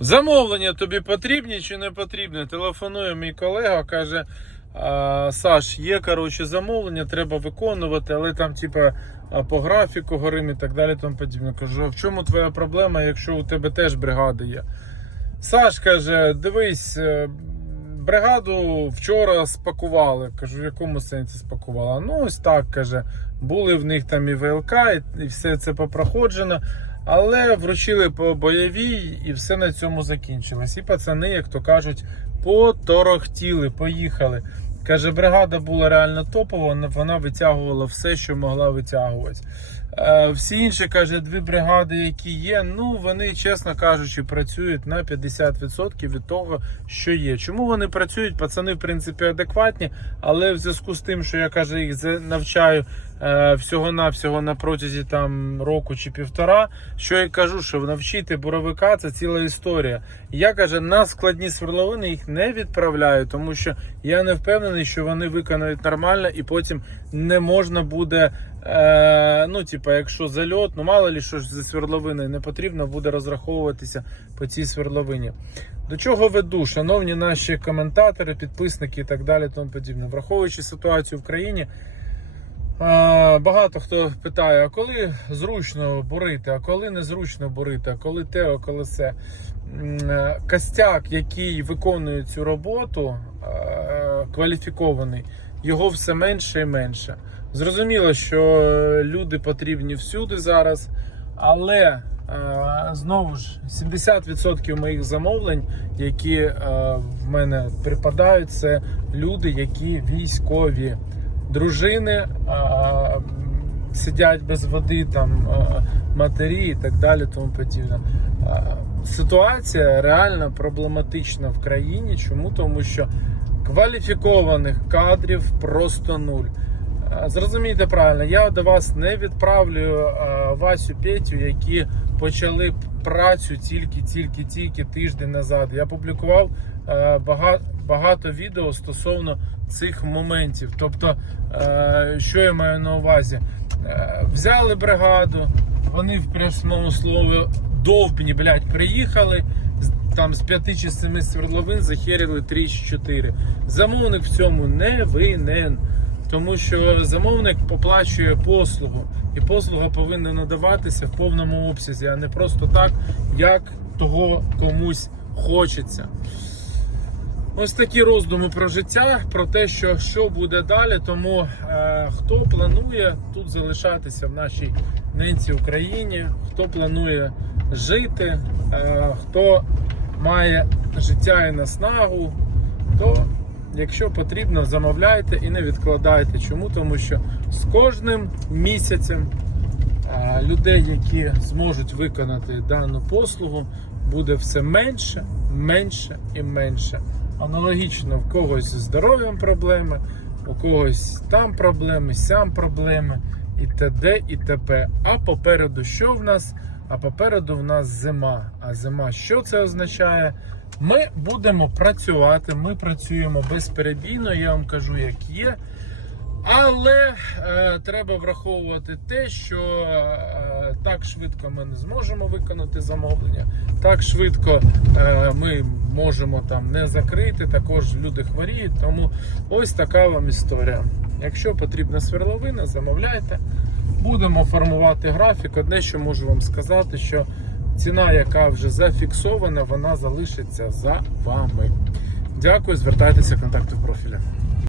Замовлення тобі потрібні чи не потрібні? Телефонує мій колега, каже: Саш, є коротше замовлення, треба виконувати, але там, типа, по графіку горим і так далі. Тому подібне. Кажу, а в чому твоя проблема, якщо у тебе теж бригада є? Саш каже: дивись, е, бригаду вчора спакували. Кажу, в якому сенсі спакувала? Ну, ось так каже. Були в них там і ВЛК, і, і все це попроходжено. Але вручили по бойовій і все на цьому закінчилось. І пацани, як то кажуть, поторохтіли, поїхали. Каже, бригада була реально топова, вона- витягувала все, що могла витягувати. Е, Всі інші, каже, дві бригади, які є, ну вони, чесно кажучи, працюють на 50% від того, що є. Чому вони працюють? Пацани, в принципі, адекватні, але в зв'язку з тим, що я каже, їх навчаю е, всього-навсього на протязі там року чи півтора, що я кажу, що навчити буровика це ціла історія. Я каже, на складні свердловини їх не відправляю, тому що я не впевнений, що вони виконають нормально і потім не можна буде. Е, ну, типа, якщо зальот, ну мало ли що ж зі свердловиною не потрібно буде розраховуватися по цій свердловині. До чого веду, шановні наші коментатори, підписники і так далі, тому подібне. Враховуючи ситуацію в країні, е, багато хто питає, а коли зручно бурити, а коли незручно бурити, а коли те, а коли все. Е, Костяк, який виконує цю роботу, е, кваліфікований, його все менше і менше. Зрозуміло, що е, люди потрібні всюди зараз, але е, знову ж 70% моїх замовлень, які е, в мене припадають, це люди, які військові. Дружини сидять без води, там матері і так далі. Тому подібне. Ситуація реально проблематична в країні. Чому? Тому що кваліфікованих кадрів просто нуль. Е, Зрозумійте правильно, я до вас не відправлю е, Васю Петю, які почали працю тільки-тільки-тільки тиждень назад. Я публікував е, багато відео стосовно цих моментів. Тобто, що я маю на увазі? Взяли бригаду, вони в прямому слові довбні, блядь, приїхали. Там з п'яти чи семи свердловин захерили 3 чи 4. Замовник в цьому не винен. Тому що замовник поплачує послугу, і послуга повинна надаватися в повному обсязі, а не просто так, як того комусь хочеться. Ось такі роздуми про життя, про те, що, що буде далі. Тому е, хто планує тут залишатися в нашій ненці Україні, хто планує жити, е, хто має життя і наснагу, то якщо потрібно, замовляйте і не відкладайте. Чому? Тому що з кожним місяцем людей, які зможуть виконати дану послугу, буде все менше, менше і менше. Аналогічно в когось з здоров'ям проблеми, у когось там проблеми, сям проблеми, і т.д. і т.п. А попереду що в нас? А попереду в нас зима. А зима що це означає? Ми будемо працювати, ми працюємо безперебійно, я вам кажу, як є. Але е, треба враховувати те, що е, так швидко ми не зможемо виконати замовлення, так швидко е, ми можемо там не закрити. Також люди хворіють. Тому ось така вам історія. Якщо потрібна сверловина, замовляйте. Будемо формувати графік. Одне, що можу вам сказати, що ціна, яка вже зафіксована, вона залишиться за вами. Дякую, звертайтеся контакти в профілі.